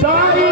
Sorry.